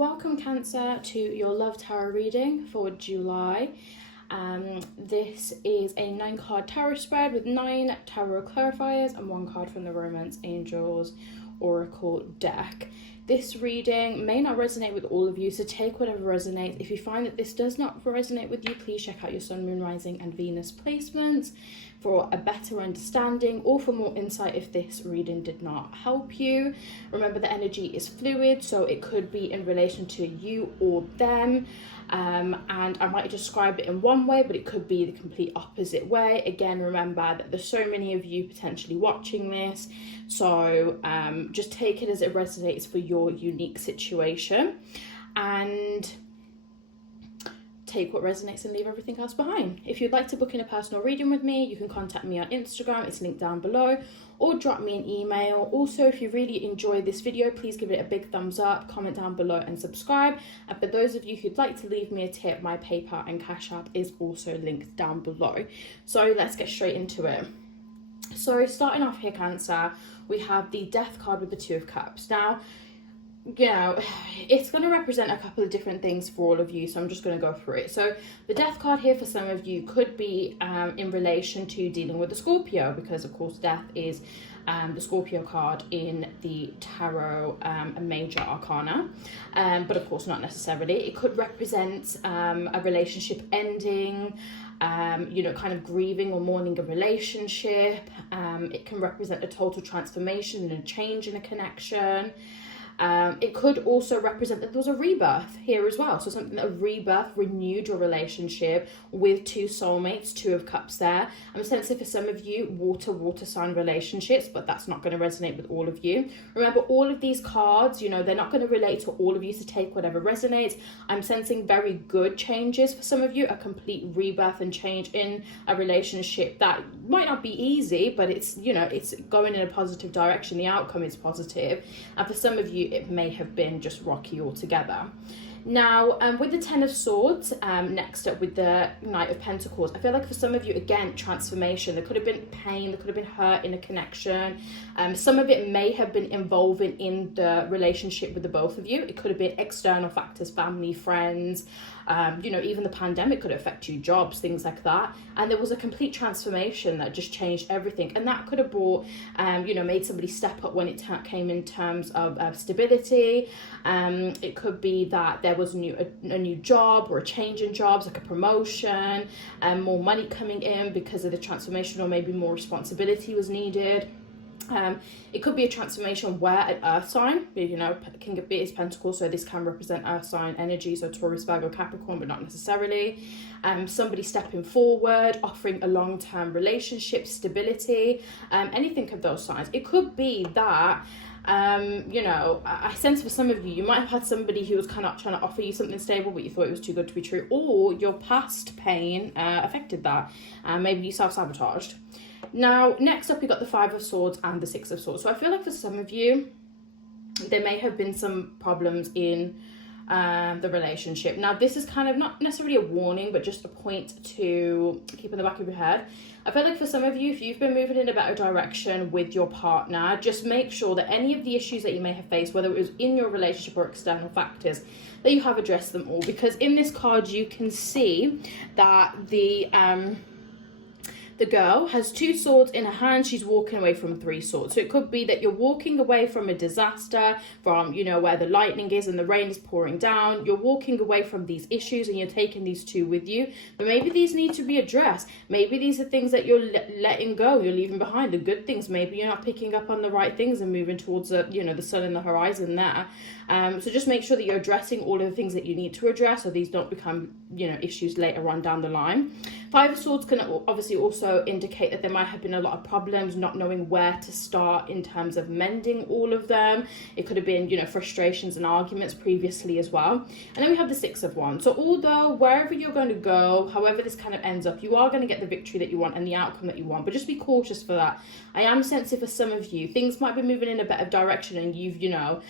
Welcome Cancer to your Love Tarot reading for July. This is a 9-card tarot spread with 9 tarot clarifiers and 1 card from the Romance Angels Oracle deck. This reading may not resonate with all of you, so take whatever resonates. If you find that this does not resonate with you, please check out your Sun, Moon, Rising and Venus placements for a better understanding or for more insight if this reading did not help you. Remember, the energy is fluid, so it could be in relation to you or them. And I might describe it in one way, but it could be the complete opposite way. Again, remember that there's so many of you potentially watching this, so just take it as it resonates for your unique situation, and take what resonates and leave everything else behind. If you'd like to book in a personal reading with me, you can contact me on Instagram, it's linked down below, or drop me an email. Also, if you really enjoyed this video, please give it a big thumbs up, comment down below and subscribe. And for those of you who'd like to leave me a tip, my PayPal and Cash App is also linked down below. So let's get straight into it. So starting off here, Cancer, we have the Death card with the 2 of Cups. Now, you know, it's going to represent a couple of different things for all of you, so I'm just going to go through it. So the Death card here for some of you could be in relation to dealing with the Scorpio, because of course Death is the Scorpio card in the tarot, a major arcana, but of course not necessarily. It could represent a relationship ending, you know, kind of grieving or mourning a relationship. It can represent a total transformation and a change in a connection. It could also represent that there was a rebirth here as well. So something that a rebirth renewed your relationship with 2 soulmates, 2 of Cups there. I'm sensing for some of you water sign relationships, but that's not going to resonate with all of you. Remember, all of these cards, you know, they're not going to relate to all of you, so take whatever resonates. I'm sensing very good changes for some of you, a complete rebirth and change in a relationship that might not be easy, but it's, you know, it's going in a positive direction. The outcome is positive. And for some of you, it may have been just rocky altogether. Now, with the 10 of Swords, next up with the Knight of Pentacles, I feel like for some of you, again, transformation. There could have been pain, there could have been hurt in a connection. Some of it may have been involving in the relationship with the both of you. It could have been external factors, family, friends, you know, even the pandemic could affect you, jobs, things like that. And there was a complete transformation that just changed everything. And that could have brought, you know, made somebody step up when it came in terms of stability. It could be that there was a new job or a change in jobs, like a promotion, and more money coming in because of the transformation, or maybe more responsibility was needed. It could be a transformation where an earth sign, you know, King of Beers, Pentacles, so this can represent earth sign energy, so Taurus, Virgo, Capricorn, but not necessarily. Somebody stepping forward, offering a long-term relationship, stability, anything of those signs. It could be that, you know, I sense for some of you, you might have had somebody who was kind of trying to offer you something stable, but you thought it was too good to be true, or your past pain affected that. Maybe you self-sabotaged. Now, next up, we got the 5 of Swords and the 6 of Swords. So I feel like for some of you, there may have been some problems in the relationship. Now, this is kind of not necessarily a warning, but just a point to keep in the back of your head. I feel like for some of you, if you've been moving in a better direction with your partner, just make sure that any of the issues that you may have faced, whether it was in your relationship or external factors, that you have addressed them all. Because in this card, you can see that the girl has 2 swords in her hand. She's walking away from 3 swords. So it could be that you're walking away from a disaster, from, you know, where the lightning is and the rain is pouring down. You're walking away from these issues and you're taking these 2 with you. But maybe these need to be addressed. Maybe these are things that you're letting go, you're leaving behind. The good things, maybe you're not picking up on the right things and moving towards the, you know, the sun and the horizon there. So just make sure that you're addressing all of the things that you need to address, so these don't become, you know, issues later on down the line. 5 of Swords can obviously also indicate that there might have been a lot of problems, not knowing where to start in terms of mending all of them. It could have been, you know, frustrations and arguments previously as well. And then we have the 6 of Wands. So although wherever you're going to go, however this kind of ends up, you are going to get the victory that you want and the outcome that you want, but just be cautious for that. I am sensing for some of you, things might be moving in a better direction and you've, you know,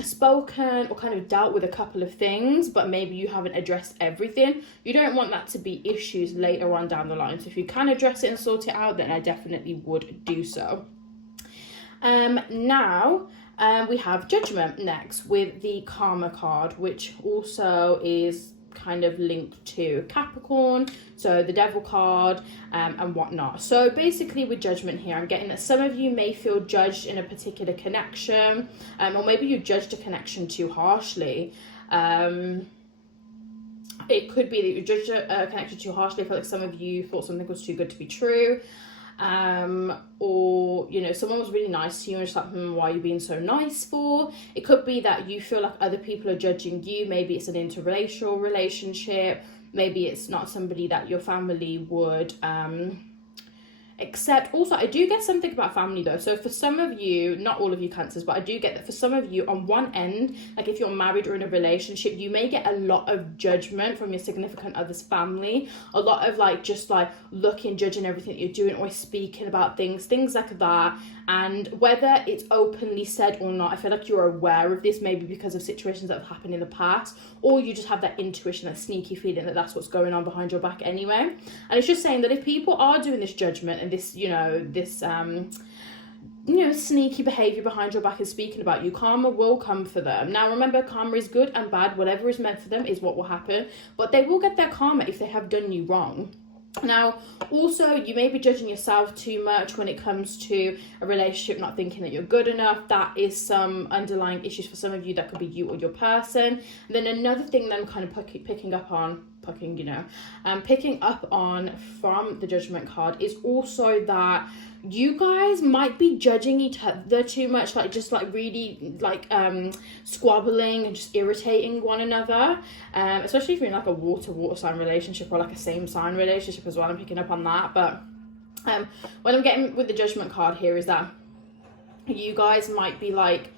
spoken or kind of dealt with a couple of things, but maybe you haven't addressed everything. You don't want that to be issues later on down the line. So if you can address it and sort it out, then I definitely would do so. Now, We have Judgment next with the Karma card, which also is kind of linked to Capricorn, so the Devil card, and whatnot. So basically with Judgment here, I'm getting that some of you may feel judged in a particular connection, or maybe you judged a connection too harshly. It could be that you judged a connection too harshly. I feel like some of you thought something was too good to be true, or you know, someone was really nice to you and just like, why are you being so nice for? It could be that you feel like other people are judging you. Maybe it's an interracial relationship, maybe it's not somebody that your family would accept. Also, I do get something about family though. So for some of you, not all of you Cancers, but I do get that for some of you, on one end, like if you're married or in a relationship, you may get a lot of judgment from your significant other's family. A lot of like just like looking, judging everything that you're doing, always speaking about things like that. And whether it's openly said or not, I feel like you're aware of this, maybe because of situations that have happened in the past, or you just have that intuition, that sneaky feeling that that's what's going on behind your back anyway. And it's just saying that if people are doing this judgment and this, this sneaky behavior behind your back is speaking about you, karma will come for them. Now remember, karma is good and bad. Whatever is meant for them is what will happen, but they will get their karma if they have done you wrong. Now, also, you may be judging yourself too much when it comes to a relationship, not thinking that you're good enough. That is some underlying issues for some of you. That could be you or your person. And then another thing that I'm kind of picking up on from the Judgment card is also that you guys might be judging each other too much, like just like really like squabbling and just irritating one another, especially if you're in like a water sign relationship or like a same sign relationship as well. I'm picking up on that. But what I'm getting with the Judgment card here is that you guys might be like,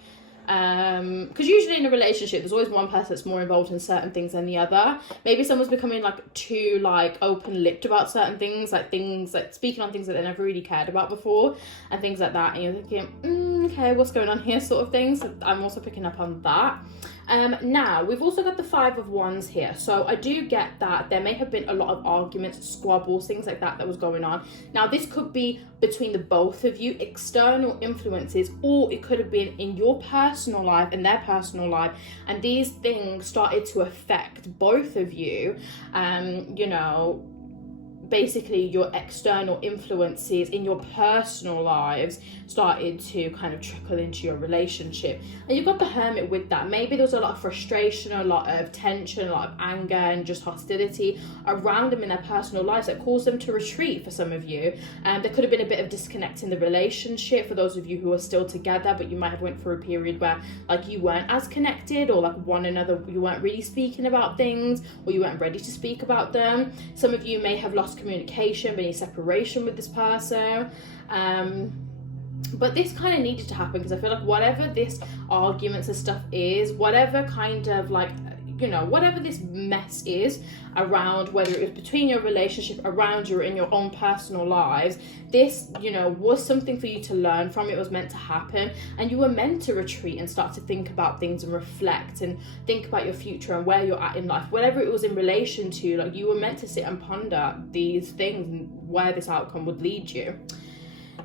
because usually in a relationship there's always one person that's more involved in certain things than the other. Maybe someone's becoming like too like open-lipped about certain things like speaking on things that they never really cared about before and things like that, and you're thinking, okay, what's going on here, sort of things. So I'm also picking up on that. Now we've also got the Five of Wands here, so I do get that there may have been a lot of arguments, squabbles, things like that was going on. Now this could be between the both of you, external influences, or it could have been in your personal life and their personal life, and these things started to affect both of you. Basically your external influences in your personal lives started to kind of trickle into your relationship, and you've got the Hermit with that. Maybe there was a lot of frustration, a lot of tension, a lot of anger and just hostility around them in their personal lives that caused them to retreat for some of you. There could have been a bit of disconnect in the relationship for those of you who are still together, but you might have went through a period where like you weren't as connected, or like one another, you weren't really speaking about things, or you weren't ready to speak about them. Some of you may have lost communication, been in separation with this person, but this kind of needed to happen because I feel like whatever this arguments and stuff is, whatever kind of like whatever this mess is around, whether it was between your relationship, around you, or in your own personal lives, this was something for you to learn from. It was meant to happen, and you were meant to retreat and start to think about things and reflect and think about your future and where you're at in life, whatever it was in relation to. Like, you were meant to sit and ponder these things and where this outcome would lead you.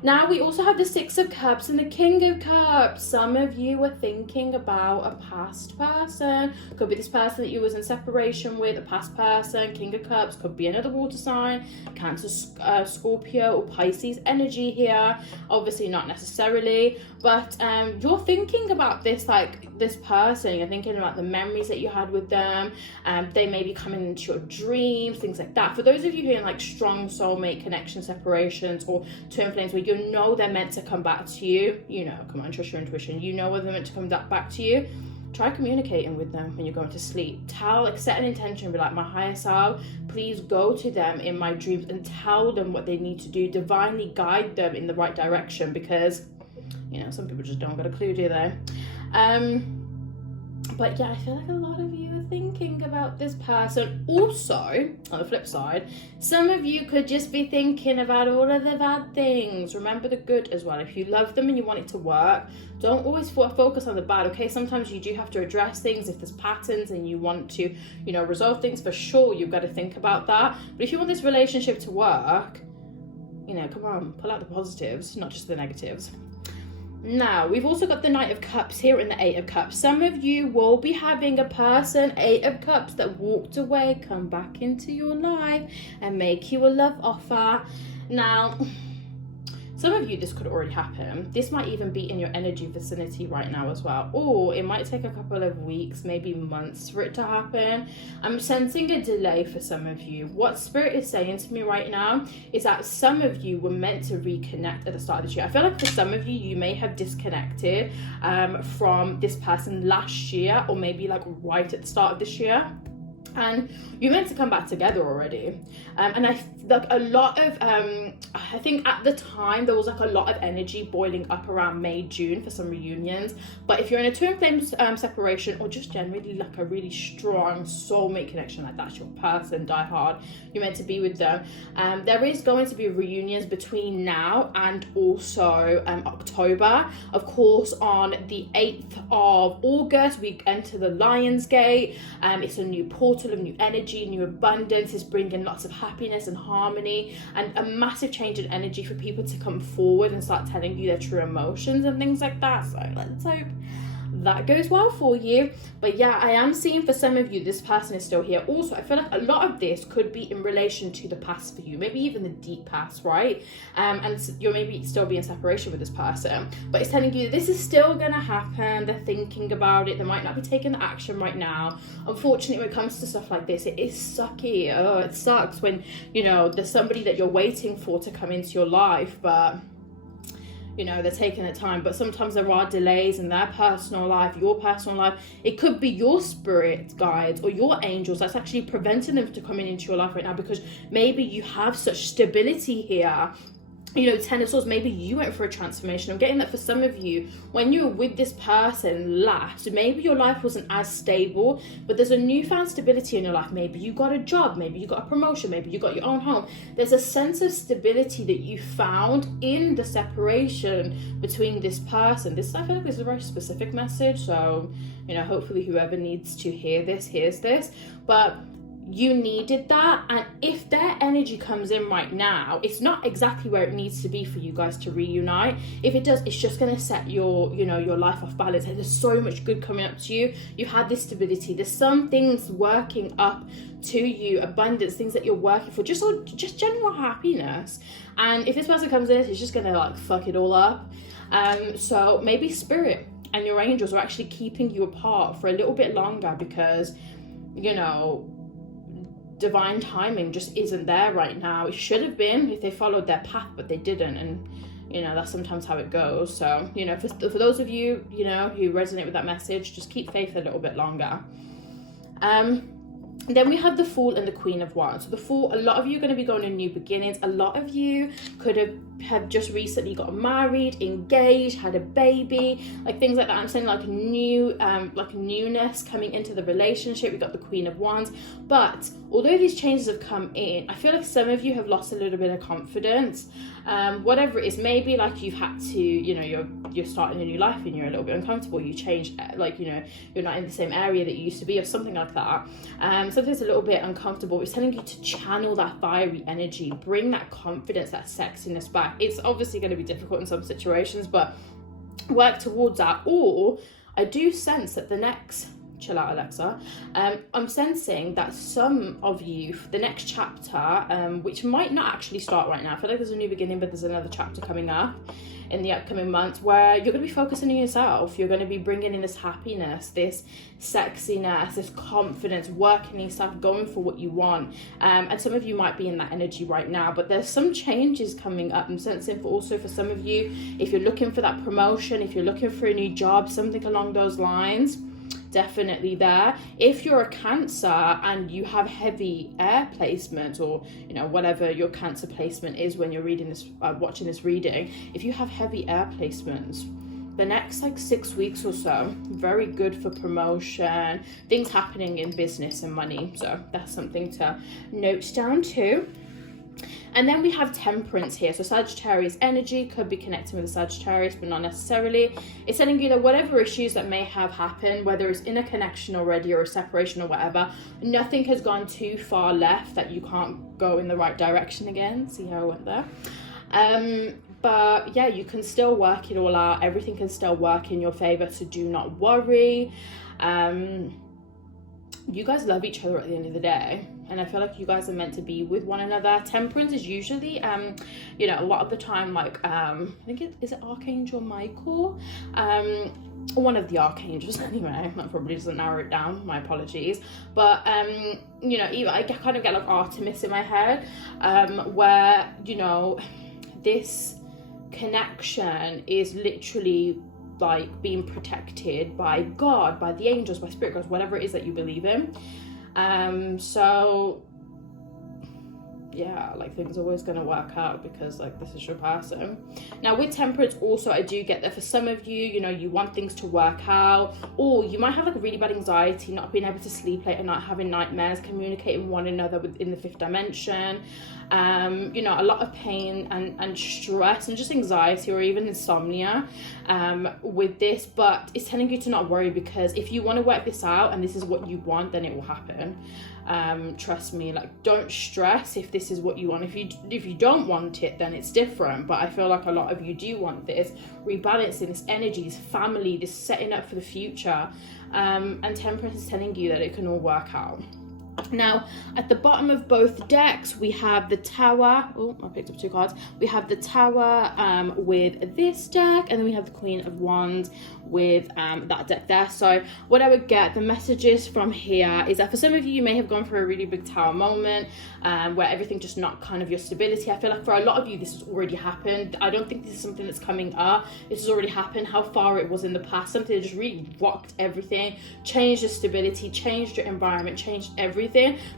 Now we also have the Six of Cups and the King of Cups. Some of you are thinking about a past person. Could be this person that you was in separation with, a past person. King of Cups could be another water sign, Cancer, Scorpio or Pisces energy here. Obviously not necessarily, but you're thinking about this person. You're thinking about the memories that you had with them. They may be coming into your dreams, things like that. For those of you who are in like strong soulmate connection separations or twin flames where you know they're meant to come back to you, come on, trust your intuition, where they're meant to come back to you, try communicating with them when you're going to sleep. Set an intention, be like, my higher self, please go to them in my dreams and tell them what they need to do, divinely guide them in the right direction, because some people just don't got a clue, do they? But yeah, I feel like a lot of you are thinking about this person. Also, on the flip side, some of you could just be thinking about all of the bad things. Remember the good as well. If you love them and you want it to work, don't always focus on the bad, okay? Sometimes you do have to address things. If there's patterns and you want to, resolve things, for sure, you've got to think about that. But if you want this relationship to work, come on, pull out the positives, not just the negatives. Now, we've also got the Knight of Cups here and the Eight of Cups. Some of you will be having a person, Eight of Cups, that walked away, come back into your life and make you a love offer. Now, some of you, this could already happen. This might even be in your energy vicinity right now as well. Or it might take a couple of weeks, maybe months for it to happen. I'm sensing a delay for some of you. What Spirit is saying to me right now is that some of you were meant to reconnect at the start of this year. I feel like for some of you, you may have disconnected from this person last year, or maybe like right at the start of this year. And you're meant to come back together already. And I like a lot of I think at the time there was like a lot of energy boiling up around May, June for some reunions. But if you're in a twin flame separation, or just generally like a really strong soulmate connection, like that's your person, die hard, you're meant to be with them, there is going to be reunions between now and also October. Of course, on the 8th of August we enter the Lion's Gate. It's a new portal of new energy, new abundance. Is bringing lots of happiness and harmony, and a massive change in energy for people to come forward and start telling you their true emotions and things like that. So let's hope that goes well for you. But yeah, I am seeing for some of you, this person is still here. Also, I feel like a lot of this could be in relation to the past for you, maybe even the deep past, right? And you're maybe still be in separation with this person, but it's telling you this is still gonna happen. They're thinking about it. They might not be taking the action right now. Unfortunately, when it comes to stuff like this, it is sucky. Oh, it sucks when, you know, there's somebody that you're waiting for to come into your life, but you know, they're taking their time. But sometimes there are delays in their personal life, your personal life. It could be your spirit guides or your angels that's actually preventing them from coming into your life right now, because maybe you have such stability here. You know, Ten of Swords, maybe you went for a transformation. I'm getting that for some of you, when you were with this person last, maybe your life wasn't as stable, but there's a newfound stability in your life. Maybe you got a job, maybe you got a promotion, maybe you got your own home. There's a sense of stability that you found in the separation between this person. This, I feel like this is a very specific message, so, you know, hopefully whoever needs to hear this hears this. But you needed that, and if their energy comes in right now, it's not exactly where it needs to be for you guys to reunite. If it does, it's just going to set your, you know, your life off balance. There's so much good coming up to you. You've had this stability, there's some things working up to you, abundance, things that you're working for, just general happiness. And if this person comes in, it's just going to like fuck it all up. So maybe Spirit and your angels are actually keeping you apart for a little bit longer, because, you know, divine timing just isn't there right now. It should have been if they followed their path, but they didn't. And, you know, that's sometimes how it goes. So, you know, for those of you, you know, who resonate with that message, just keep faith a little bit longer. Then we have the Fool and the Queen of Wands. So the Fool, a lot of you are going to be going in new beginnings. A lot of you could have just recently got married, engaged, had a baby, like things like that. I'm saying like new, like newness coming into the relationship. We got the Queen of Wands. But although these changes have come in, I feel like some of you have lost a little bit of confidence. Whatever it is, maybe like you've had to, you know, you're starting a new life and you're a little bit uncomfortable. You changed, like, you know, you're not in the same area that you used to be, or something like that. Something's a little bit uncomfortable. It's telling you to channel that fiery energy, bring that confidence, that sexiness back. It's obviously going to be difficult in some situations, but work towards that. Or I do sense that the next, chill out Alexa, I'm sensing that some of you, the next chapter, which might not actually start right now, I feel like there's a new beginning, but there's another chapter coming up in the upcoming months where you're going to be focusing on yourself. You're going to be bringing in this happiness, this sexiness, this confidence, working yourself, going for what you want. And some of you might be in that energy right now, but there's some changes coming up. I'm sensing also for some of you, if you're looking for that promotion, if you're looking for a new job, something along those lines, definitely there. If you're a Cancer and you have heavy air placement, or, you know, whatever your Cancer placement is when you're reading this, watching this reading, if you have heavy air placements, the next like 6 weeks or so, very good for promotion, things happening in business and money. So that's something to note down too. And then we have Temperance here. So Sagittarius energy could be connecting with the Sagittarius, but not necessarily. It's telling you that whatever issues that may have happened, whether it's in a connection already or a separation or whatever, nothing has gone too far left that you can't go in the right direction again. See how I went there? But yeah, you can still work it all out. Everything can still work in your favor, so do not worry. You guys love each other at the end of the day, and I feel like you guys are meant to be with one another. Temperance is usually you know, a lot of the time, like I think is it Archangel Michael, one of the archangels anyway. That probably doesn't narrow it down, my apologies. But you know, even I kind of get like Artemis in my head, where, you know, this connection is literally like being protected by God, by the angels, by spirit guides, whatever it is that you believe in. So yeah, like things are always going to work out, because like this is your person. Now with Temperance also, I do get that for some of you, you know, you want things to work out, or you might have like really bad anxiety, not being able to sleep late at night, having nightmares, communicating with one another within the fifth dimension, you know, a lot of pain and stress and just anxiety or even insomnia with this. But it's telling you to not worry, because if you want to work this out and this is what you want, then it will happen. Trust me, like don't stress if this is what you want. If you don't want it, then it's different. But I feel like a lot of you do want this rebalancing, this energy, this family, this setting up for the future, and Temperance is telling you that it can all work out. Now at the bottom of both decks we have the Tower. Oh, I picked up two cards. We have the Tower with this deck, and then we have the Queen of Wands with that deck there. So what I would get, the messages from here is that for some of you, you may have gone through a really big Tower moment where everything just not kind of your stability. I feel like for a lot of you this has already happened. I don't think this is something that's coming up. This has already happened. How far it was in the past, something that just really rocked everything, changed your stability, changed your environment, changed everything.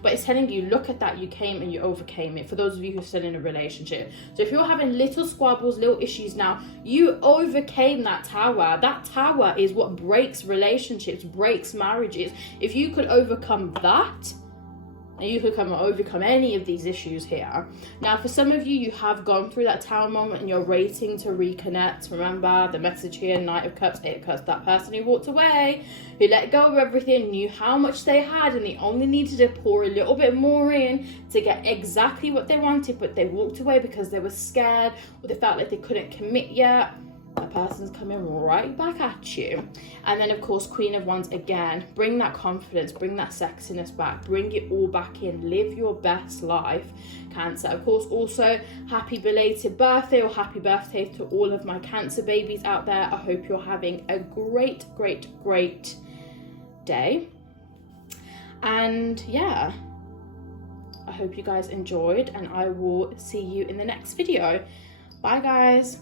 But it's telling you, look at that, you came and you overcame it. For those of you who are still in a relationship, so if you're having little squabbles, little issues now, you overcame that Tower. That Tower is what breaks relationships, breaks marriages. If you could overcome that, and you could overcome any of these issues here. Now for some of you, you have gone through that Tower moment and you're waiting to reconnect. Remember the message here, Knight of Cups, Eight of Cups, that person who walked away, who let go of everything, knew how much they had, and they only needed to pour a little bit more in to get exactly what they wanted, but they walked away because they were scared, or they felt like they couldn't commit yet. That person's coming right back at you. And then of course Queen of Wands again, bring that confidence, bring that sexiness back, bring it all back in, live your best life, Cancer. Of course also happy belated birthday, or happy birthday to all of my Cancer babies out there. I hope you're having a great day, and yeah, I hope you guys enjoyed, and I will see you in the next video. Bye guys.